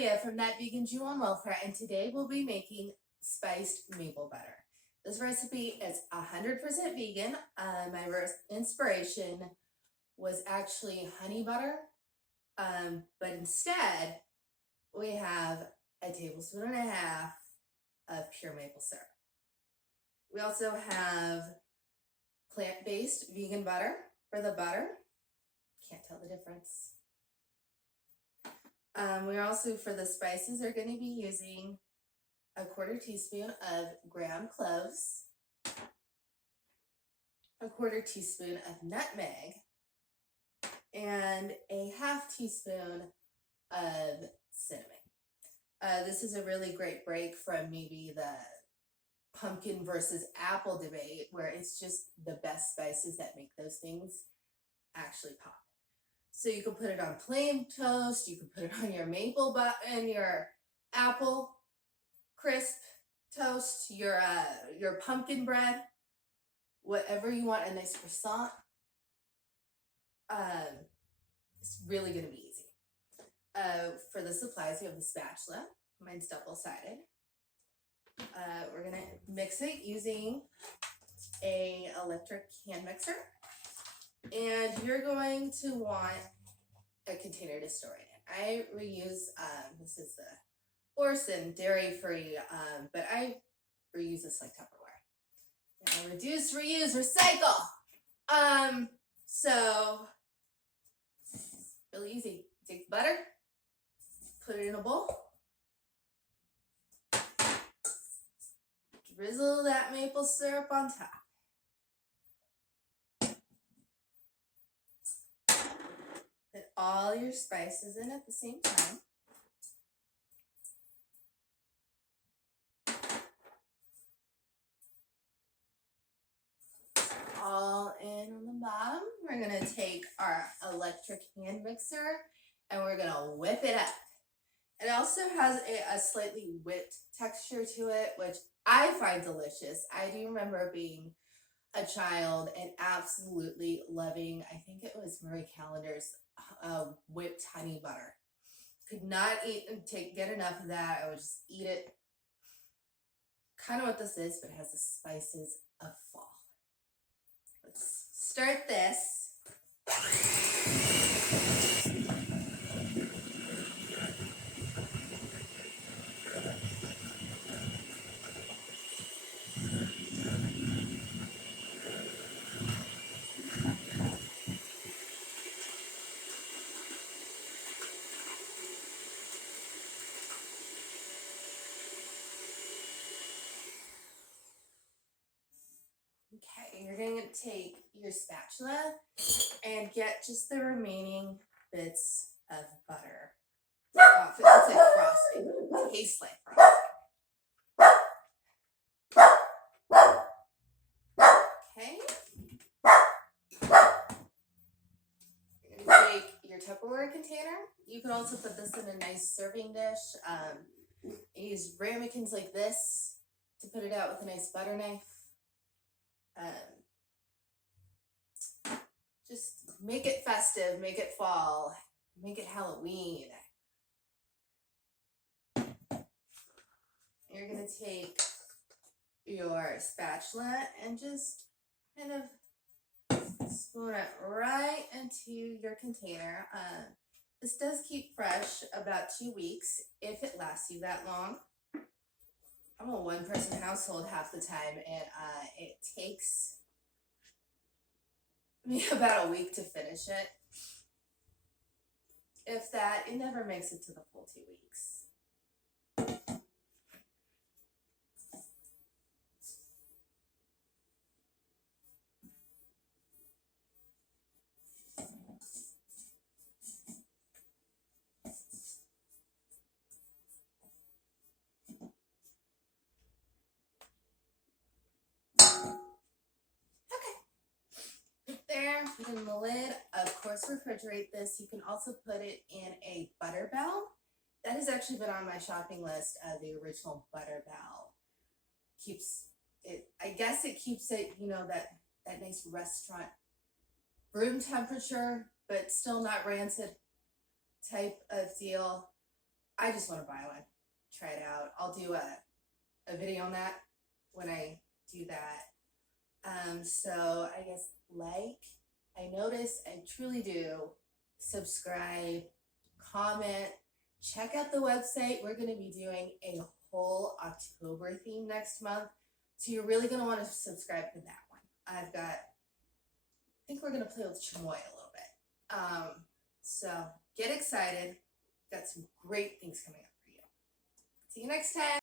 Maria from That Vegan Jew on Welfare, and today we'll be making spiced maple butter. This recipe is 100% vegan. My inspiration was actually honey butter, but instead we have a tablespoon and a half of pure maple syrup. We also have plant-based vegan butter for the butter. Can't tell the difference. We're also, for the spices, are going to be using a 1/4 teaspoon of ground cloves, a 1/4 teaspoon of nutmeg, and a 1/2 teaspoon of cinnamon. This is a really great break from maybe the pumpkin versus apple debate, where it's just the best spices that make those things actually pop. So you can put it on plain toast, you can put it on your maple and your apple crisp toast, your pumpkin bread, whatever you want, a nice croissant. It's really going to be easy. For the supplies, we have the spatula. Mine's double-sided. We're going to mix it using a electric hand mixer. And you're going to want a container to store it in. I reuse, this is the parse and dairy-free, but I reuse this like Tupperware. And reduce, reuse, recycle. So, really easy. Take the butter, put it in a bowl, drizzle that maple syrup on top. Put all your spices in at the same time. All in on the bottom. We're going to take our electric hand mixer and we're going to whip it up. It also has a slightly whipped texture to it, which I find delicious. I do remember being a child and absolutely loving, I think it was Marie Callender's whipped honey butter. Could not get enough of that. I would just eat it. Kind of what this is, but it has the spices of fall. Let's start this. Okay, you're going to take your spatula and get just the remaining bits of butter off. It looks like frosting. It tastes like frosting. Okay. You're going to take your Tupperware container. You can also put this in a nice serving dish. Use ramekins like this to put it out with a nice butter knife. Just make it festive, make it fall, make it Halloween. You're going to take your spatula and just kind of spoon it right into your container. This does keep fresh about 2 weeks if it lasts you that long. I'm a one-person household half the time, and it takes me about a week to finish it. If that, it never makes it to the full 2 weeks. There, put in the lid. Of course, refrigerate this. You can also put it in a butter barrel. That has actually been on my shopping list. The original butter barrel keeps it. I guess it keeps it, that nice restaurant room temperature, but still not rancid type of deal. I just want to buy one, try it out. I'll do a video on that when I do that. So I guess I notice, I truly do, subscribe, comment, check out the website. We're going to be doing a whole October theme next month. So you're really going to want to subscribe to that one. I think we're going to play with chamoy a little bit. So get excited. Got some great things coming up for you. See you next time.